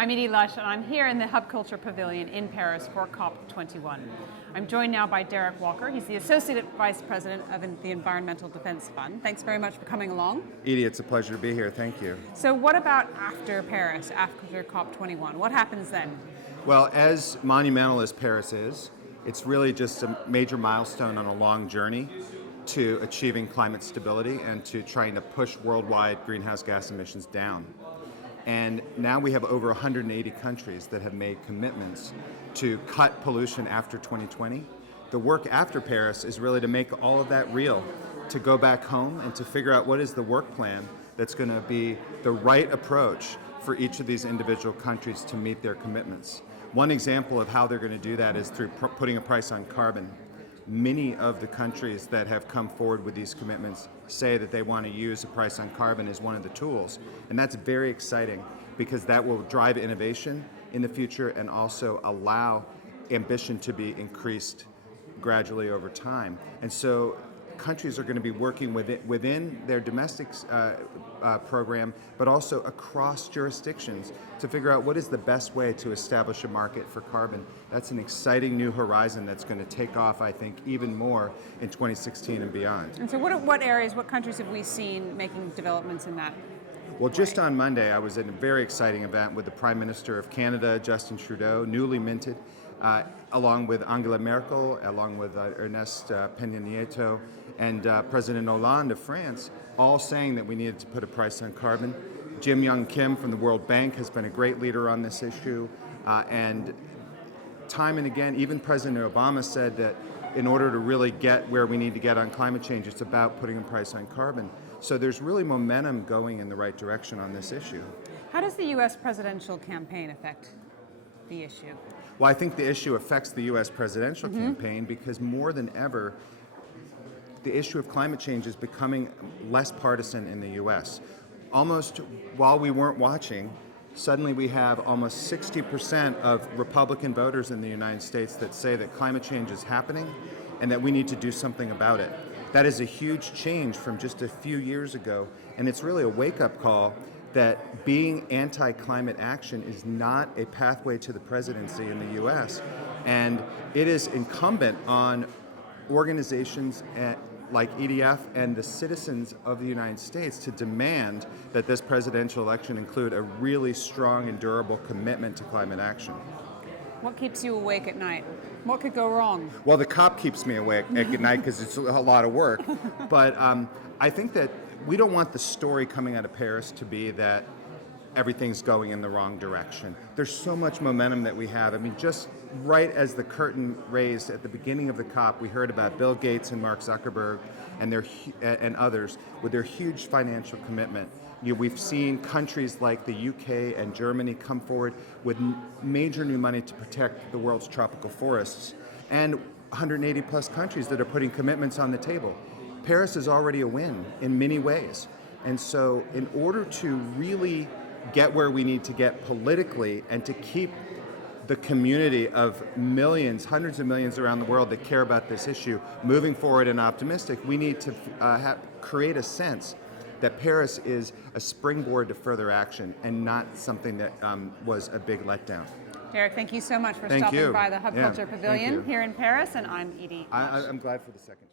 I'm Edie Lush, and I'm here in the Hub Culture Pavilion in Paris for COP21. I'm joined now by Derek Walker. He's the Associate Vice President of the Environmental Defense Fund. Thanks very much for coming along. Edie, it's a pleasure to be here. Thank you. So what about after Paris, after COP21? What happens then? Well, as monumental as Paris is, it's really just a major milestone on a long journey to achieving climate stability and to trying to push worldwide greenhouse gas emissions down. And now we have over 180 countries that have made commitments to cut pollution after 2020. The work after Paris is really to make all of that real, to go back home and to figure out what is the work plan that's going to be the right approach for each of these individual countries to meet their commitments. One example of how they're going to do that is through putting a price on carbon. Many of the countries that have come forward with these commitments say that they want to use a price on carbon as one of the tools. And that's very exciting because that will drive innovation in the future and also allow ambition to be increased gradually over time. And so countries are going to be working within their domestic program, but also across jurisdictions to figure out what is the best way to establish a market for carbon. That's an exciting new horizon that's going to take off, I think, even more in 2016 and beyond. And so what areas, what countries have we seen making developments in that? Well, just on Monday, I was at a very exciting event with the Prime Minister of Canada, Justin Trudeau, newly minted, along with Angela Merkel, along with Ernest Peña Nieto, and President Hollande of France, all saying that we needed to put a price on carbon. Jim Young Kim from the World Bank has been a great leader on this issue, and time and again, even President Obama said that in order to really get where we need to get on climate change, it's about putting a price on carbon. So there's really momentum going in the right direction on this issue. How does the U.S. presidential campaign affect the issue? Well, I think the issue affects the U.S. presidential campaign because more than ever, the issue of climate change is becoming less partisan in the U.S. Almost while we weren't watching, suddenly we have almost 60% of Republican voters in the United States that say that climate change is happening and that we need to do something about it. That is a huge change from just a few years ago, and it's really a wake-up call that being anti-climate action is not a pathway to the presidency in the U.S. And it is incumbent on organizations like EDF and the citizens of the United States to demand that this presidential election include a really strong and durable commitment to climate action. What keeps you awake at night? What could go wrong? Well, the COP keeps me awake at night because it's a lot of work. But I think that we don't want the story coming out of Paris to be that everything's going in the wrong direction. There's so much momentum that we have. I mean, just right as the curtain raised at the beginning of the COP, we heard about Bill Gates and Mark Zuckerberg and others with their huge financial commitment. We've seen countries like the UK and Germany come forward with major new money to protect the world's tropical forests, and 180 plus countries that are putting commitments on the table. Paris is already a win in many ways. And so in order to really get where we need to get politically and to keep the community of millions, hundreds of millions around the world that care about this issue moving forward and optimistic, we need to create a sense that Paris is a springboard to further action and not something that was a big letdown. Derek, thank you so much for stopping by the Hub Culture Pavilion here in Paris, and I'm Edie Lush. I'm glad for the second.